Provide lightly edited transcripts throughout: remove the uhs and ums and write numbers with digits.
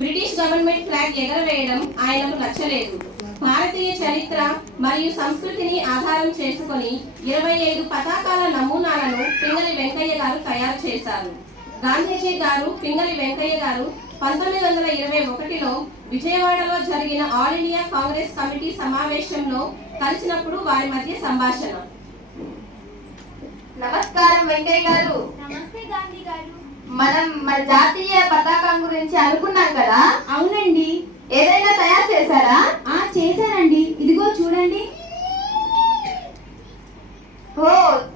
British government flag ఎగరవేయడం ఆయనకు నచ్చలేదు. భారతీయ చరిత్ర మరియు సంస్కృతిని ఆధారం చేసుకొని 25 పతాకాల నమూనాలను పింగళి వెంకయ్య గారు తయారు చేశారు. గాంధీజీ గారు పింగళి వెంకయ్య గారు 1921లో విజయవాడలో జరిగిన ఆల్ ఇండియా కాంగ్రెస్ కమిటీ సమావేశంలో కలిసినప్పుడు వారి మధ్య సంభాషణ. నమస్కారం వెంకయ్య గారు. నమస్తే గాంధీ గారు. మనం మన జాతీయ పతాకం గురించి అనుకున్నాం కదా? అవునండి. ఏదైనా తయారు చేశారా? చేశానండి, ఇదిగో చూడండి. ఓ,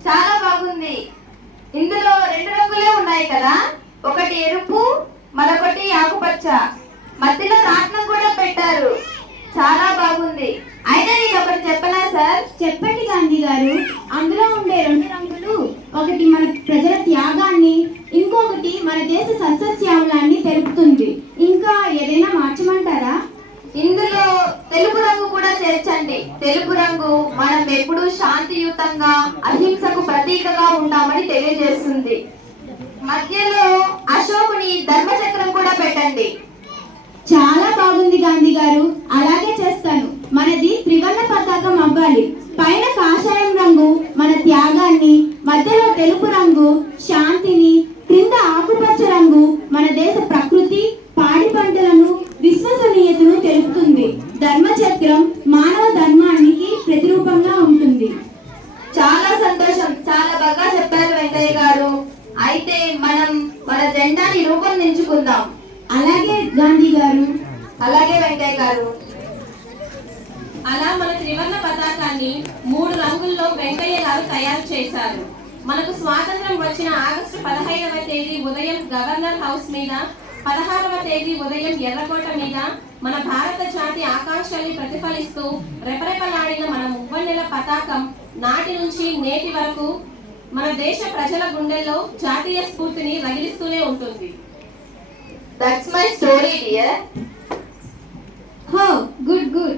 చాలా బాగుంది. ఇందులో 2 రంగులే ఉన్నాయి కదా? ఒకటి ఎరుపు, మరొకటి ఆకుపచ్చ. మధ్యలో రాట్నం కూడా పెట్టారు. చాలా బాగుంది. అయితే నేను ఒకటి చెప్పనా సార్? చెప్పండి గాంధీ గారు. అందులో ఉండే 2 రంగులు ఒకటి మన ప్రజల త్యాగాన్ని, ఇంకొకటి మన దేశ సస్యశ్యామలాన్ని తెలుపుతుంది. ఇంకా ఏదైనా మార్చమంటారా? ఇందులో తెలుపు రంగు కూడా చేర్చండి. తెలుపు రంగు మనం ఎప్పుడూ శాంతియుతంగా, అహింసకు ప్రతీకగా ఉంటామని తెలియజేస్తుంది. మధ్యలో అశోకుని ధర్మచక్రం కూడా పెట్టండి. చాలా బాగుంది గాంధీ గారు, అలాగే చేస్తాను. మనది త్రివర్ణ పతాకం అవ్వాలి. పైన కాషాయం రంగు మన త్యాగాన్ని, మధ్యలో తెలుపు రంగు శాంతిని, క్రింద ఆకుపచ్చ రంగు మన దేశ ప్రకృతి, పాడి పంటలను, విశ్వసనీయతను తెలుపుతుంది. ధర్మచక్రం మానవ ధర్మానికి ప్రతిరూపంగా ఉంటుంది. చాలా సంతోషం. చాలా బాగా చెప్పారు వెంకయ్య గారు. అయితే మనం మన జెండాని రూపొందించుకుందాం. అలాగే గాంధీ గారు. అలాగే వెంకయ్య గారు. అలా మన త్రివర్ణ పతాకాన్ని 3 రంగుల్లో వెంకయ్య గారు తయారు చేశారు. మనకు స్వాతంత్రం వచ్చిన ఆగస్టు 15వ తేదీ ఉదయం గవర్నర్ హౌస్ మీద, 16వ తేదీ ఉదయం ఎర్రకోట మీద మన భారత జాతి ఆకాంక్షల్ని ప్రతిఫలిస్తూ రెపరెపలాడిన మన మువ్వన్నెల పతాకం నాటి నుంచి నేటి వరకు మన దేశ ప్రజల గుండెల్లో జాతీయ స్ఫూర్తిని రగిలిస్తూనే ఉంటుంది. That's my story, dear. Oh, good.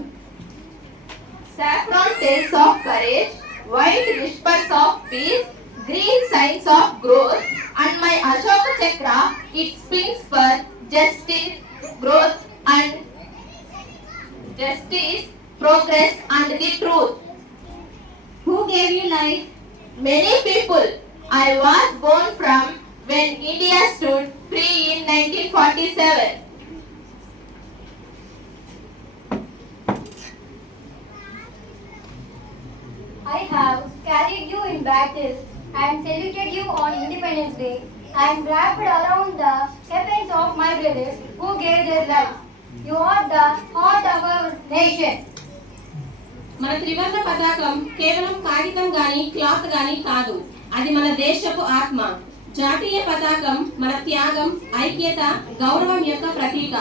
Saffron tells of courage, white whispers of peace, green signs of growth, and my Ashoka Chakra, it spins for justice, growth, and justice, progress, and the truth. Who gave you life? Many people. I was born from when India stood free in 1947. I have carried you in battle and saluted you on Independence Day and wrapped around the heavens of my brothers who gave their life. You are the heart of our nation. మన త్రివర్ణ పతాకం కేవలం కాగితం గాని cloth గాని కాదు, అది మన దేశపు ఆత్మ. జాతీయ పతాకం మన త్యాగం, ఐక్యత, గౌరవం యొక్క ప్రతీక.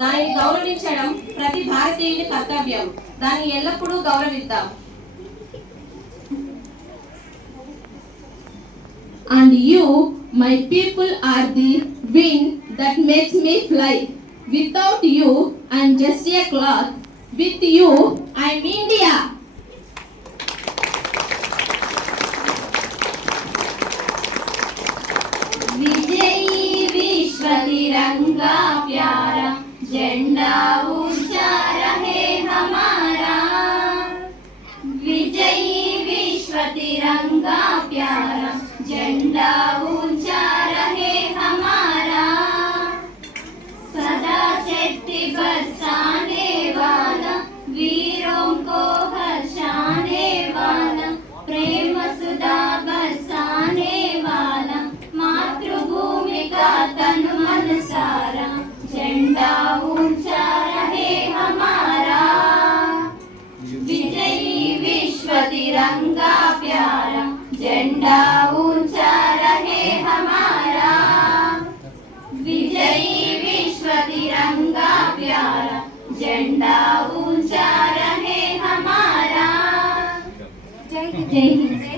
దానిని గౌరవించడం ప్రతి భారతీయుని కర్తవ్యం. దాన్ని ఎల్లప్పుడూ గౌరవిద్దాం. And you, my people, are the wind that makes me fly. Without you, I'm just a cloth. With you, I'm India. विजयी विश्व तिरंगा प्यारा, झंडा ऊंचा रहे हमारा. विजयी विश्व तिरंगा प्यारा, झंडा ऊंचा रहे हमारा. सदा शक्ति बरसाने वाला, वीरों को हर्षाने वाला, प्रेम सुधा बरसाने वाला, मातृभूमि का तन मन सारा, झंडा ऊंचा रहे हमारा. विजयी विश्व तिरंगा प्यारा, झंडा ऊंचा रहे हमारा. विजयी विश्व तिरंगा प्यारा, झंडा ऊंचा रहे हमारा. Jai Hind. जय हिंद.